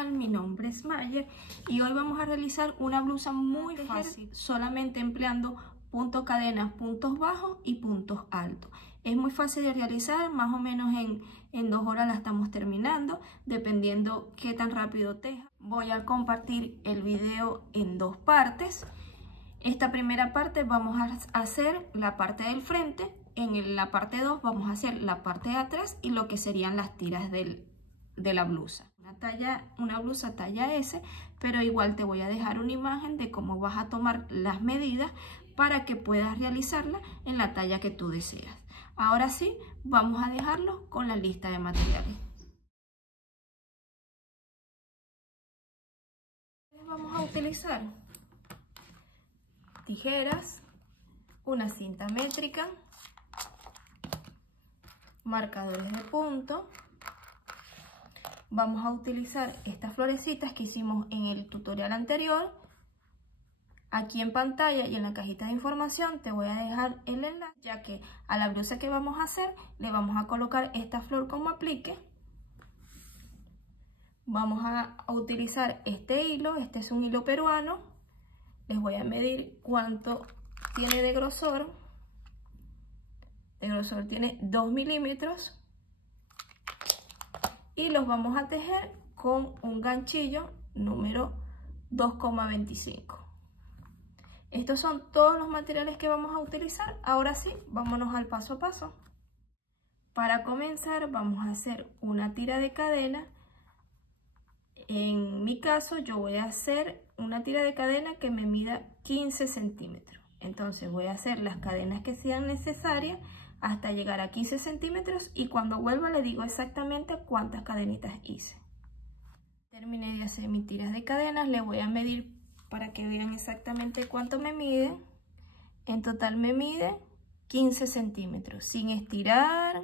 canal, mi nombre es Mayer y hoy vamos a realizar una blusa muy fácil, solamente empleando puntos cadenas, puntos bajos y puntos altos. Es muy fácil de realizar, más o menos en 2 horas la estamos terminando, dependiendo qué tan rápido teja. Voy a compartir el video en 2 partes. Esta primera parte vamos a hacer la parte del frente, en la parte 2 vamos a hacer la parte de atrás y lo que serían las tiras de la blusa. Una blusa talla S, pero igual te voy a dejar una imagen de cómo vas a tomar las medidas para que puedas realizarla en la talla que tú deseas. Ahora sí, vamos a dejarlo con la lista de materiales. Vamos a utilizar tijeras, una cinta métrica, marcadores de punto. Vamos a utilizar estas florecitas que hicimos en el tutorial anterior. Aquí en pantalla y en la cajita de información te voy a dejar el enlace, ya que a la blusa que vamos a hacer le vamos a colocar esta flor como aplique. Vamos a utilizar este hilo, este es un hilo peruano. Les voy a medir cuánto tiene de grosor. De grosor tiene 2 milímetros. Y los vamos a tejer con un ganchillo número 2,25. Estos son todos los materiales que vamos a utilizar. Ahora sí, vámonos al paso a paso. Para comenzar vamos a hacer una tira de cadena. En mi caso yo voy a hacer una tira de cadena que me mida 15 centímetros. Entonces voy a hacer las cadenas que sean necesarias hasta llegar a 15 centímetros y cuando vuelva le digo exactamente cuántas cadenitas hice. Terminé de hacer mis tiras de cadenas, le voy a medir para que vean exactamente cuánto me mide. En total me mide 15 centímetros, sin estirar,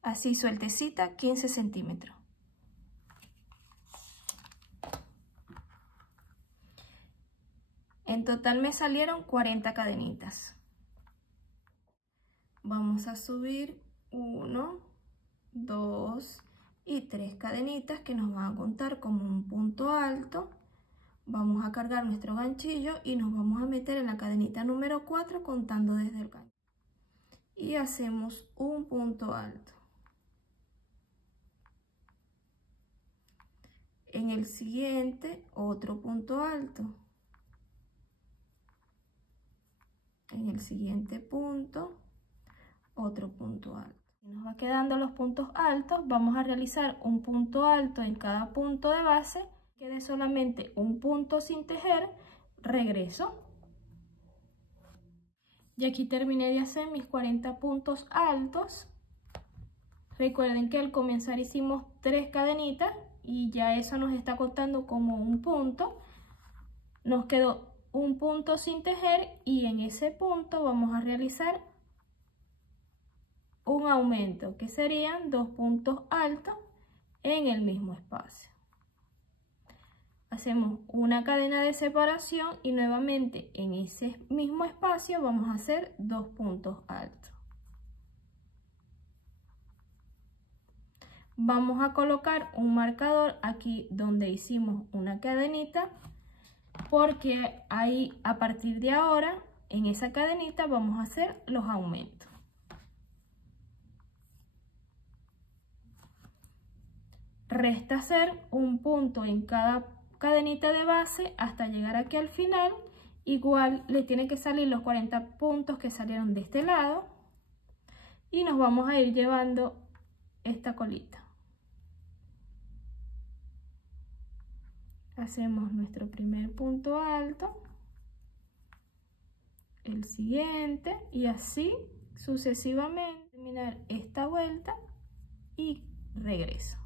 así sueltecita, 15 centímetros. En total me salieron 40 cadenitas. Vamos a subir 1, 2 y 3 cadenitas que nos van a contar como un punto alto. Vamos a cargar nuestro ganchillo y nos vamos a meter en la cadenita número 4 contando desde el gancho. Y hacemos un punto alto. En el siguiente, otro punto alto. En el siguiente punto, otro punto alto. Nos va quedando los puntos altos. Vamos a realizar un punto alto en cada punto de base. Quede solamente un punto sin tejer. Regreso. Y aquí terminé de hacer mis 40 puntos altos. Recuerden que al comenzar hicimos 3 cadenitas y ya eso nos está contando como un punto. Nos quedó un punto sin tejer y en ese punto vamos a realizar un aumento que serían 2 puntos altos en el mismo espacio. Hacemos una cadena de separación y nuevamente en ese mismo espacio vamos a hacer 2 puntos altos. Vamos a colocar un marcador aquí donde hicimos una cadenita, porque ahí a partir de ahora en esa cadenita vamos a hacer los aumentos. Resta hacer un punto en cada cadenita de base hasta llegar aquí al final. Igual le tienen que salir los 40 puntos que salieron de este lado y nos vamos a ir llevando esta colita. Hacemos nuestro primer punto alto, el siguiente y así sucesivamente. Terminar esta vuelta y regreso.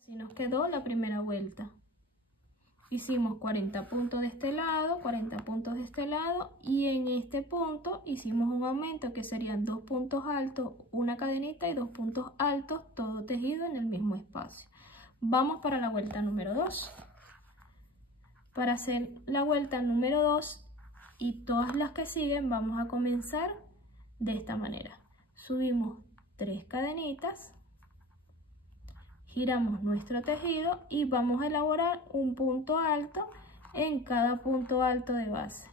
Así nos quedó la primera vuelta. Hicimos 40 puntos de este lado, 40 puntos de este lado y en este punto hicimos un aumento que serían 2 puntos altos, una cadenita y 2 puntos altos, todo tejido en el mismo espacio. Vamos para la vuelta número 2. Para hacer la vuelta número 2 y todas las que siguen vamos a comenzar de esta manera. Subimos 3 cadenitas, giramos nuestro tejido y vamos a elaborar un punto alto en cada punto alto de base.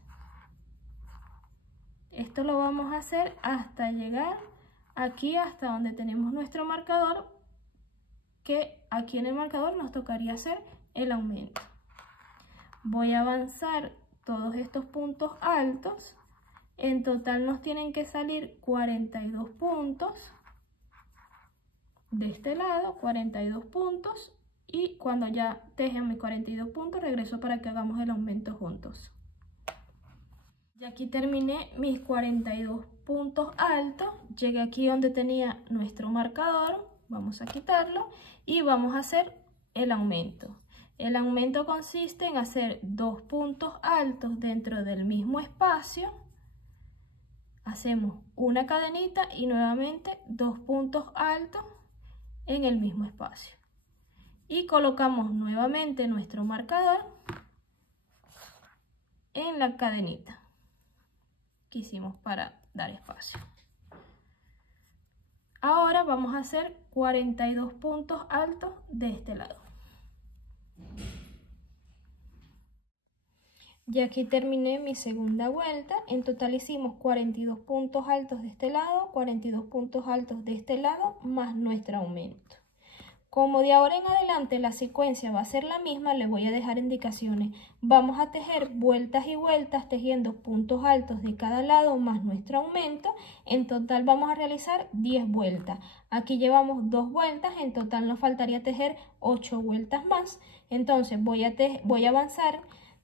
Esto lo vamos a hacer hasta llegar aquí, hasta donde tenemos nuestro marcador, que aquí en el marcador nos tocaría hacer el aumento. Voy a avanzar todos estos puntos altos. En total nos tienen que salir 42 puntos. De este lado, 42 puntos. Y cuando ya tejen mis 42 puntos, regreso para que hagamos el aumento juntos. Y aquí terminé mis 42 puntos altos. Llegué aquí donde tenía nuestro marcador. Vamos a quitarlo y vamos a hacer el aumento. El aumento consiste en hacer 2 puntos altos dentro del mismo espacio. Hacemos una cadenita y nuevamente 2 puntos altos en el mismo espacio. Y colocamos nuevamente nuestro marcador en la cadenita que hicimos para dar espacio. Ahora vamos a hacer 42 puntos altos de este lado. Y aquí terminé mi segunda vuelta. En total hicimos 42 puntos altos de este lado, 42 puntos altos de este lado, más nuestro aumento. Como de ahora en adelante la secuencia va a ser la misma, les voy a dejar indicaciones. Vamos a tejer vueltas y vueltas tejiendo puntos altos de cada lado más nuestro aumento. En total vamos a realizar 10 vueltas. Aquí llevamos 2 vueltas, en total nos faltaría tejer 8 vueltas más. Entonces voy a avanzar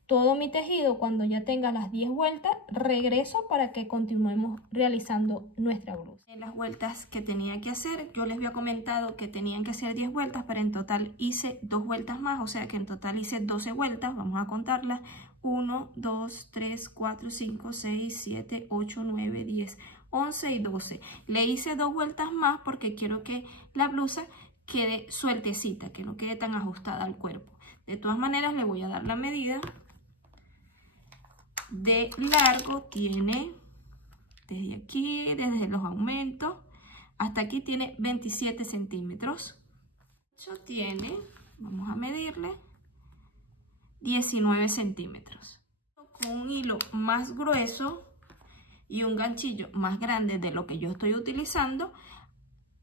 todo mi tejido. Cuando ya tenga las 10 vueltas, regreso para que continuemos realizando nuestra blusa. En las vueltas que tenía que hacer, yo les había comentado que tenían que hacer 10 vueltas, pero en total hice 2 vueltas más, o sea que en total hice 12 vueltas. Vamos a contarlas: 1, 2, 3, 4, 5, 6, 7, 8, 9, 10, 11 y 12. Le hice 2 vueltas más porque quiero que la blusa quede sueltecita, que no quede tan ajustada al cuerpo. De todas maneras, le voy a dar la medida. De largo tiene, desde aquí, desde los aumentos hasta aquí, tiene 27 centímetros. Eso tiene, vamos a medirle, 19 centímetros. Con un hilo más grueso y un ganchillo más grande de lo que yo estoy utilizando,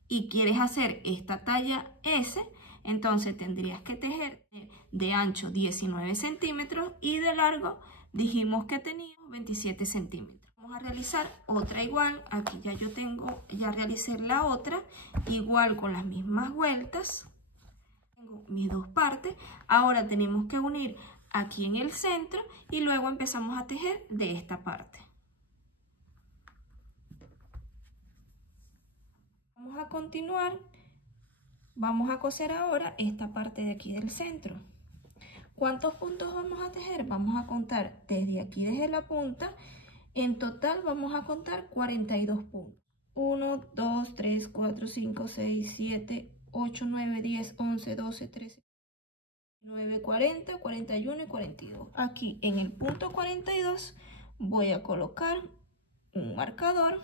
y quieres hacer esta talla S, entonces tendrías que tejer de ancho 19 centímetros y de largo dijimos que teníamos 27 centímetros. Vamos a realizar otra igual. Aquí ya yo tengo, ya realicé la otra, igual con las mismas vueltas. Tengo mis 2 partes. Ahora tenemos que unir aquí en el centro y luego empezamos a tejer de esta parte. Vamos a continuar. Vamos a coser ahora esta parte de aquí del centro. ¿Cuántos puntos vamos a tejer? Vamos a contar desde aquí, desde la punta. En total vamos a contar 42 puntos. 1, 2, 3, 4, 5, 6, 7, 8, 9, 10, 11, 12, 13, 9, 40, 41 y 42. Aquí en el punto 42 voy a colocar un marcador,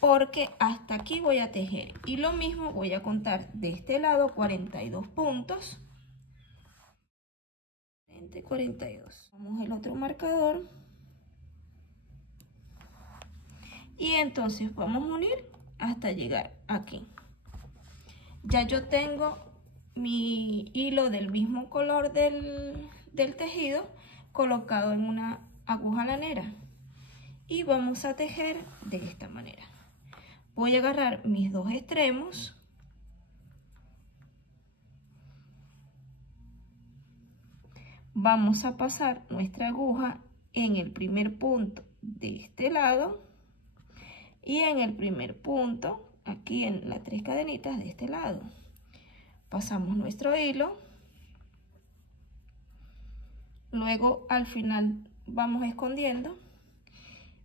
porque hasta aquí voy a tejer. Y lo mismo voy a contar de este lado 42 puntos. 42. Vamos al otro marcador. Y entonces vamos a unir hasta llegar aquí. Ya yo tengo mi hilo del mismo color del tejido colocado en una aguja lanera. Y vamos a tejer de esta manera. Voy a agarrar mis 2 extremos. Vamos a pasar nuestra aguja en el primer punto de este lado y en el primer punto aquí en las 3 cadenitas de este lado. Pasamos nuestro hilo, luego al final vamos escondiendo.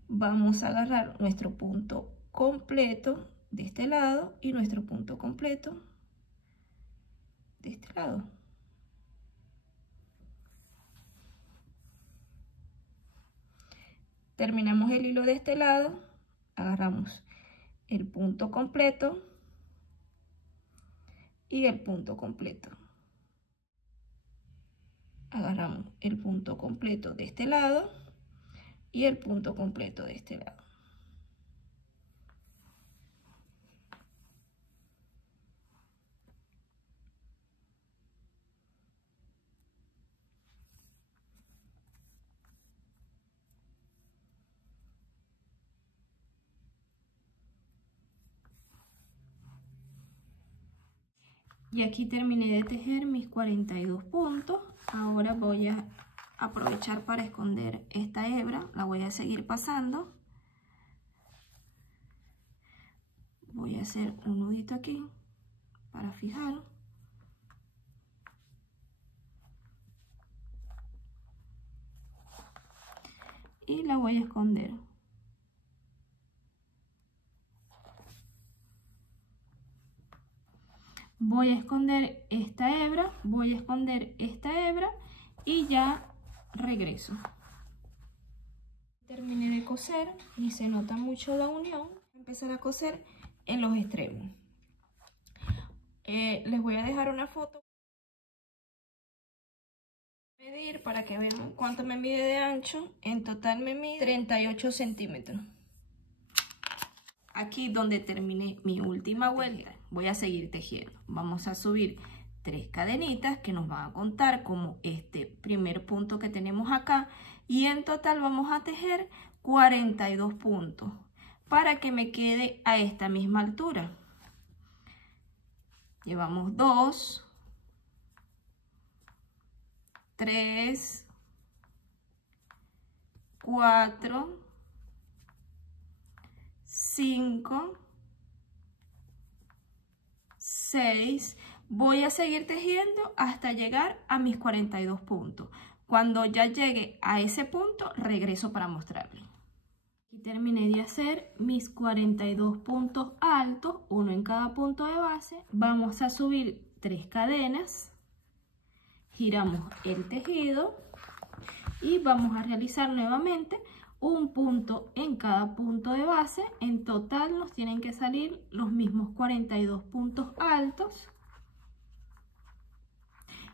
Vamos a agarrar nuestro punto completo de este lado y nuestro punto completo de este lado. terminamos el hilo de este lado, agarramos el punto completo y el punto completo. Agarramos el punto completo de este lado y el punto completo de este lado. Y aquí terminé de tejer mis 42 puntos. Ahora voy a aprovechar para esconder esta hebra. La voy a seguir pasando. Voy a hacer un nudito aquí para fijar. Y la voy a esconder. Voy a esconder esta hebra, voy a esconder esta hebra y ya regreso. Terminé de coser y se nota mucho la unión. Voy a empezar a coser en los extremos. Les voy a dejar una foto. Medir para que vean cuánto me mide de ancho. En total me mide 38 centímetros. Aquí donde terminé mi última vuelta, voy a seguir tejiendo. Vamos a subir 3 cadenitas que nos van a contar como este primer punto que tenemos acá. Y en total vamos a tejer 42 puntos para que me quede a esta misma altura. Llevamos 2, 3, 4, 5, 6. Voy a seguir tejiendo hasta llegar a mis 42 puntos. Cuando ya llegue a ese punto, regreso para mostrarles. Y terminé de hacer mis 42 puntos altos, uno en cada punto de base. Vamos a subir 3 cadenas, giramos el tejido y vamos a realizar nuevamente un punto en cada punto de base. En total nos tienen que salir los mismos 42 puntos altos.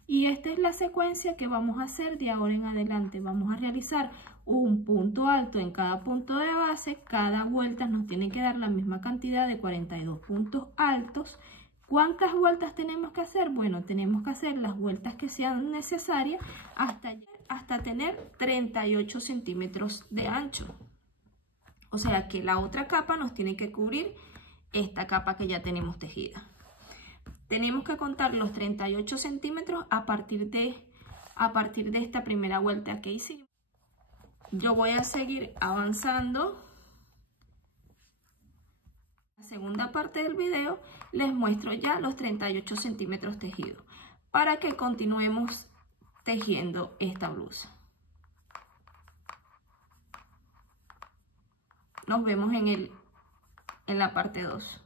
Y esta es la secuencia que vamos a hacer de ahora en adelante. Vamos a realizar un punto alto en cada punto de base. Cada vuelta nos tiene que dar la misma cantidad de 42 puntos altos. ¿Cuántas vueltas tenemos que hacer? Bueno, tenemos que hacer las vueltas que sean necesarias hasta tener 38 centímetros de ancho. O sea que la otra capa nos tiene que cubrir esta capa que ya tenemos tejida. Tenemos que contar los 38 centímetros a partir de esta primera vuelta que hicimos. Yo voy a seguir avanzando. En la segunda parte del video les muestro ya los 38 centímetros tejidos para que continuemos tejiendo esta blusa. Nos vemos en la parte 2.